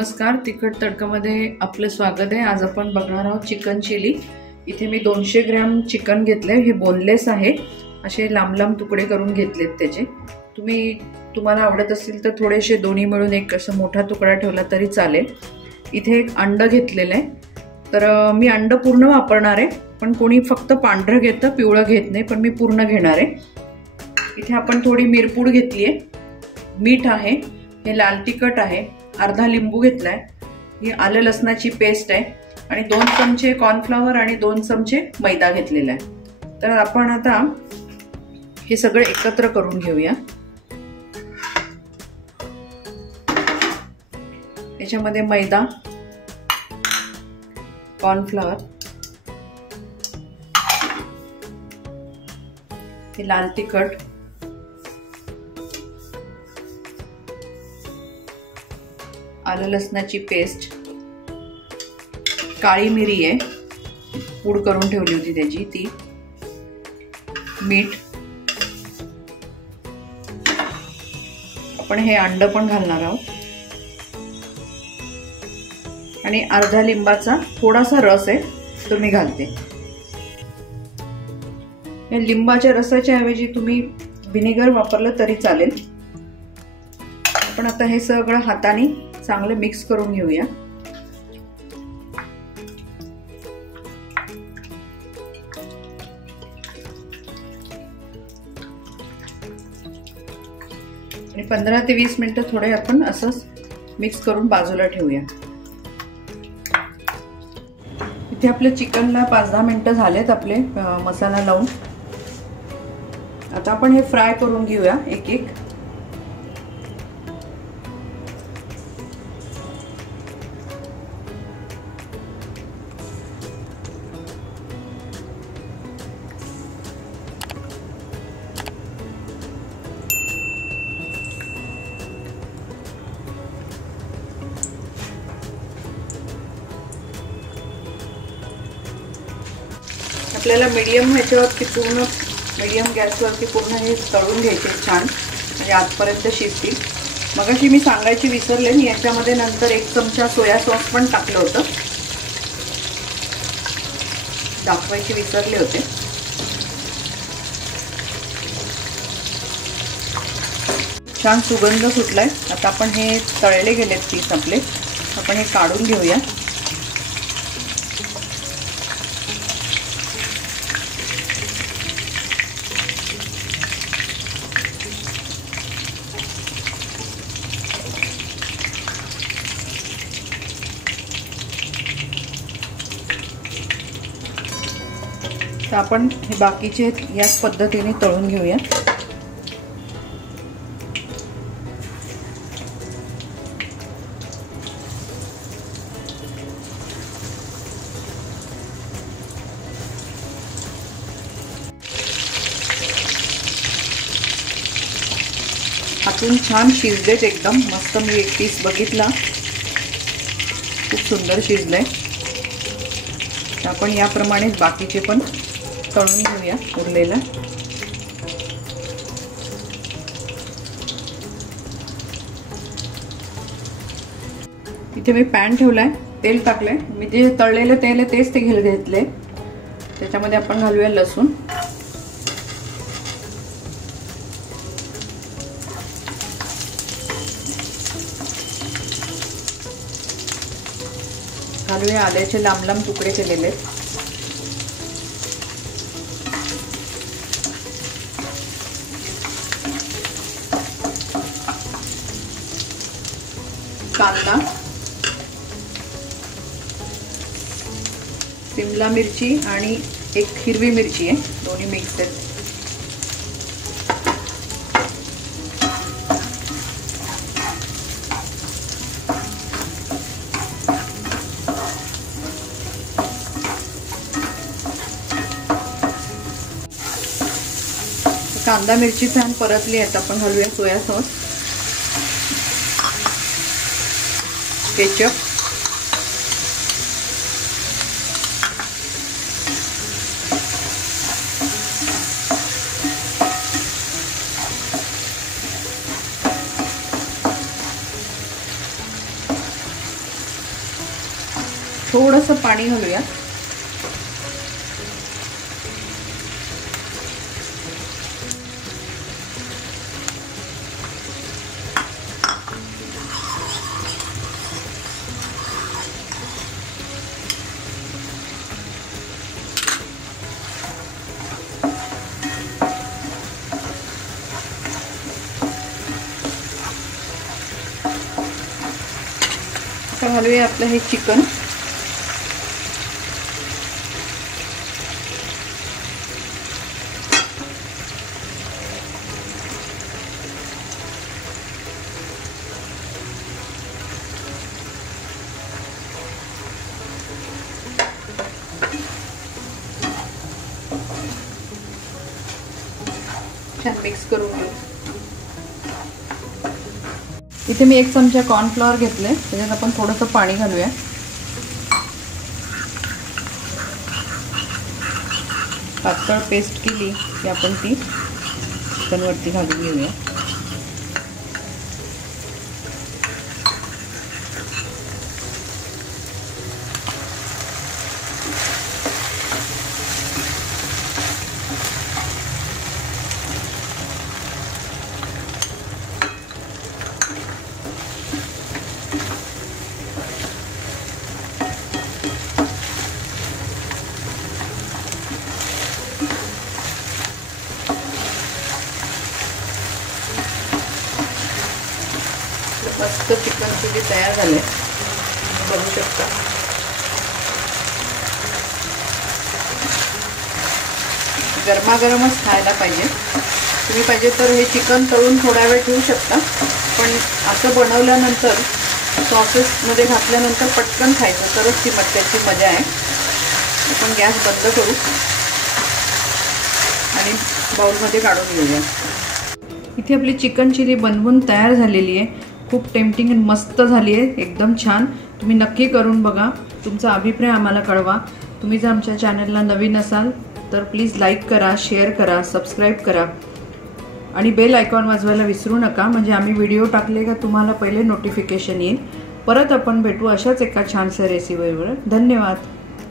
नमस्कार, तिखट तडकामध्ये आपलं स्वागत आहे। आज आपण बघणार आहोत चिकन चिली। इथे मी 200 ग्रॅम चिकन घेतले, हे बोनलेस आहे। असे लांब लांब तुकडे करून घेतलेत त्याचे। तुम्हाला आवडत असेल तर थोडेसे दोन्ही मिळून एक असा मोठा तुकडा ठेवला तरी चालेल। इथे एक अंड घेतलेलं आहे, तर मी अंड पूर्ण वापरणार आहे, पण कोणी फक्त पांढरं घेतं, पिवळं घेत नाही, पण मी पूर्ण घेणार आहे। इथे आपण थोडी मिरपूड घेतली आहे, मीठ आहे, हे लाल तिखट आहे, अर्धा लिंबू घेतलाय, ही आलं लसणाची पेस्ट आहे आणि 2 चमचे कॉर्नफ्लॉवर आणि 2 चमचे मैदा घेतलेला आहे। तर आपण आता हे सगळे एकत्र करून घेऊया। याच्यामध्ये मैदा, कॉर्नफ्लॉवर, हे लाल तिखट, आलं लसणाची पेस्ट, काळी मिरी आहे, पूड करून ठेवली होती त्याची ती, मीठ, आपण हे अंड पण घालणार आहोत आणि अर्धा लिंबाचा थोडासा रस आहे तो मी घालते। या लिंबाच्या रसाच्या ऐवजी तुम्ही व्हिनेगर वापरलं तरी चालेल। आपण आता हे सगळं हाताने चांगले मिक्स करून घेऊया। आणि 15 ते 20 मिनिटं थोडे आपण असंच मिक्स करून बाजूला ठेवूया। इथे आपल्या चिकनला 5-10 मिनिटं झालेत आपले मसाला लावून। आता आपण हे फ्राय करून घेऊया एक एक। आपल्याला मीडियम ह्याच्यावरती पूर्ण मीडियम गॅसवरती पूर्ण हे तळून घ्यायचे छान, म्हणजे आतपर्यंत शिजतील। मगाशी मी सांगायची विसरले, मी याच्यामध्ये नंतर 1 चमचा सोया सॉस पण टाकलं होतं, दाखवायची विसरले होते। छान सुगंध सुटलाय। आता आपण हे तळले गेलेत पीस आपले, आपण हे काढून घेऊया। तर आपण हे बाकीचे याच पद्धतीने तळून घेऊया। आतून छान शिजलेत एकदम मस्त। मी एक पीस बघितला, खूप सुंदर शिजलंय। तर आपण याप्रमाणेच बाकीचे पण तळून घेऊया उरलेला। इथे मी पॅन ठेवलाय, तेल टाकलंय, मी जे तळलेलं तेल आहे तेच ते घेतले। त्याच्यामध्ये आपण घालूया लसूण, घालूया आल्याचे लांब लांब तुकडे केलेले, कांदा, शिमला मिरची आणि एक हिरवी मिरची आहे, दोन्ही मिक्स आहेत। कांदा मिरची छान परतली आहेत, आपण घालूया सोया सॉस, केचप, थोडंसं पाणी घालूया. आता घालूया आपलं हे चिकन. छान मिक्स करून घेऊ. इथे मी 1 चमचा कॉर्नफ्लॉवर घेतले, त्याच्यात आपण थोडंसं पाणी घालूया. पातळ पेस्ट केली की आपण ती चिकनवरती घालून घेऊया. मस्त चिकन चिली तयार झाले, बघू शकता. गरमागरमच खायला पाहिजे. तुम्ही पाहिजे तर हे चिकन तळून थोडा वेळ ठेवू शकता, पण असं बनवल्यानंतर सॉसेसमध्ये घातल्यानंतर पटकन खायचं तरच ती त्याची मजा आहे. आपण गॅस बंद करू आणि बाउलमध्ये काढून घेऊया. इथे आपली चिकन चिली बनवून तयार झालेली आहे. खूप टेम्पटिंग आणि मस्त झाली आहे, एकदम छान. तुम्ही नक्की करून बघा. तुमचा अभिप्राय आम्हाला कळवा. तुम्ही जर आमच्या चॅनलला नवीन असाल तर प्लीज लाईक करा, शेअर करा, सबस्क्राईब करा आणि बेल आयकॉन वाजवायला विसरू नका, म्हणजे आम्ही व्हिडिओ टाकले का तुम्हाला पहिले नोटिफिकेशन येईल. परत आपण भेटू अशाच एका छानशा रेसिपीवर. धन्यवाद.